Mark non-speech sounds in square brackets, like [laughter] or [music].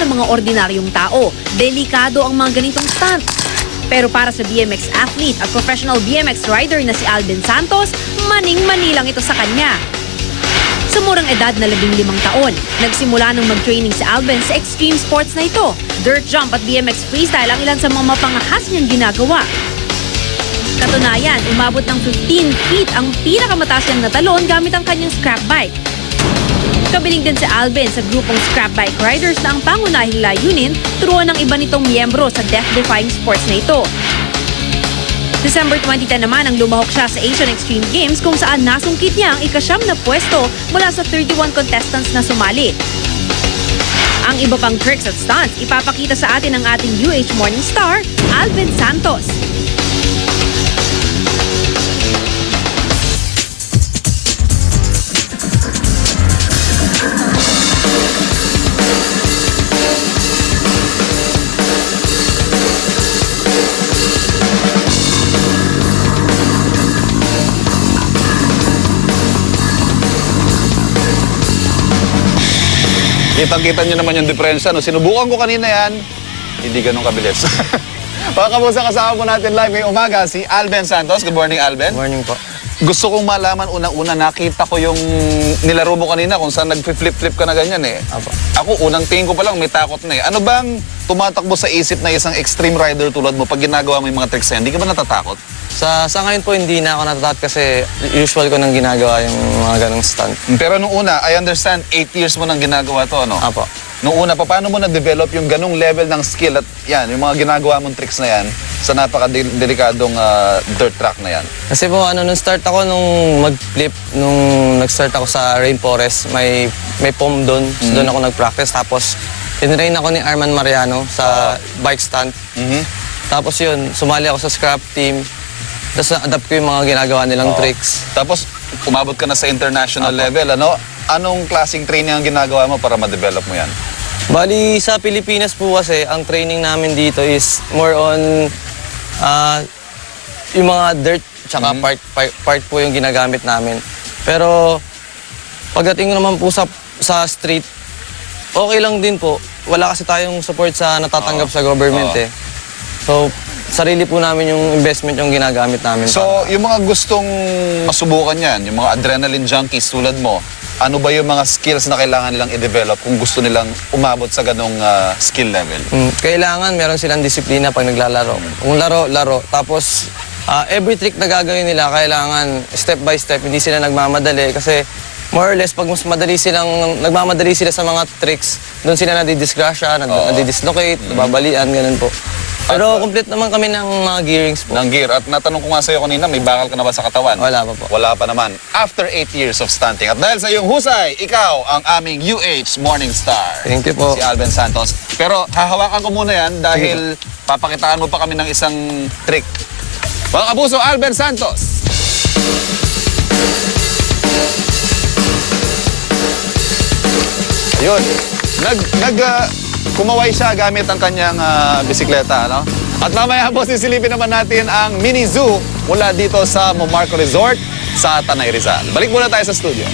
sa mga ordinaryong tao. Delikado ang mga ganitong stunt. Pero para sa BMX athlete at professional BMX rider na si Alvin Santos, maning-mani lang ito sa kanya. Sa murang edad na 15 taon, nagsimula nang mag-training si Alvin sa extreme sports na ito. Dirt jump at BMX freestyle ang ilan sa mga mapangahas niyang ginagawa. Katunayan, umabot ng 15 feet ang pinakamataas niyang natalon gamit ang kanyang scrap bike. Kabiling din si Alvin sa grupong scrap bike riders na ang pangunahing layunin, turuan ng iba nitong miyembro sa death-defying sports na ito. December 2010 naman ang lumahok siya sa Asian Extreme Games kung saan nasungkit niya ang ikasyam na pwesto mula sa 31 contestants na sumali. Ang iba pang tricks at stunts ipapakita sa atin ng ating UH Morning Star, Alvin Santos. Kitang-kita nyo naman yung diferensya. No? Sinubukan ko kanina yan, hindi ganun kabilis. [laughs] Mga kamusta kasama po natin live ngayong umaga si Alben Santos. Good morning, Alben. Morning po. Gusto kong malaman unang-una, nakita ko yung nilaro mo kanina kung saan nag-flip-flip ka na ganyan eh. Apo. Ako, unang tingin ko pa lang, may takot na eh. Ano bang tumatakbo sa isip na isang extreme rider tulad mo pag ginagawa mo yung mga tricks na yan? Hindi ka ba natatakot? Sa, sa ngayon po, hindi na ako natatakot kasi usual ko nang ginagawa yung mga ganong stunt. Pero nung una, I understand, 8 years mo nang ginagawa to, ano? Apo. Nung una, pa, paano mo na-develop yung ganong level ng skill at yan, yung mga ginagawa mong tricks na yan sa napaka-delikadong ah, dirt track na yan? Kasi po, ano, nung start ako, nung mag-flip, nung nag-start ako sa rainforest, may, may foam doon. So, doon ako nag-practice. Tapos, tinrain ako ni Arman Mariano sa bike stunt. Mhm. Tapos yun, sumali ako sa scrap team. Tapos na-adapt ko yung mga ginagawa nilang Oo. tricks. Tapos, umabot ka na sa international level, ano? Anong klaseng training ang ginagawa mo para ma-develop mo yan? Bali, sa Pilipinas po kasi, ang training namin dito is more on ah, yung mga dirt tsaka part, part, part po yung ginagamit namin. Pero pagdating naman po sa, sa street, okay lang din po. Wala kasi tayong support sa natatanggap sa government Oo. eh. So, sarili po namin yung investment yung ginagamit namin. So, para- yung mga gustong masubukan yan, yung mga adrenaline junkies tulad mo, ano ba yung mga skills na kailangan nilang i-develop kung gusto nilang umabot sa ganong ah, skill level? Mm, kailangan meron silang disiplina pag naglalaro. Kung laro, laro. Tapos, ah, every trick na gagawin nila, kailangan step by step, hindi sila nagmamadali. Kasi, more or less, pag mas madali silang, nagmamadali sila sa mga tricks, doon sila nadidisgrasya, nad- Oo. nadidislocate, nababalian, ganun po. Pero complete naman kami ng mga gearings po. ng gear. At natanong ko nga sa'yo kanina, may bakal ka na ba sa katawan? Wala pa po. Wala pa naman. After 8 years of stunting. At dahil sa iyong husay, ikaw ang aming UH Morning Star. Thank you po. Si Alvin Santos. Pero hahawakan ko muna yan dahil papakitaan mo pa kami ng isang trick. Mga kabuso, Alvin Santos. Ayun. Nag, nag, ah, kumaway siya gamit ang kanyang ah, bisikleta, no? At mamaya po sisilipin naman natin ang mini zoo mula dito sa Momarco Resort sa Tanay Rizal. Balik muna tayo sa studio.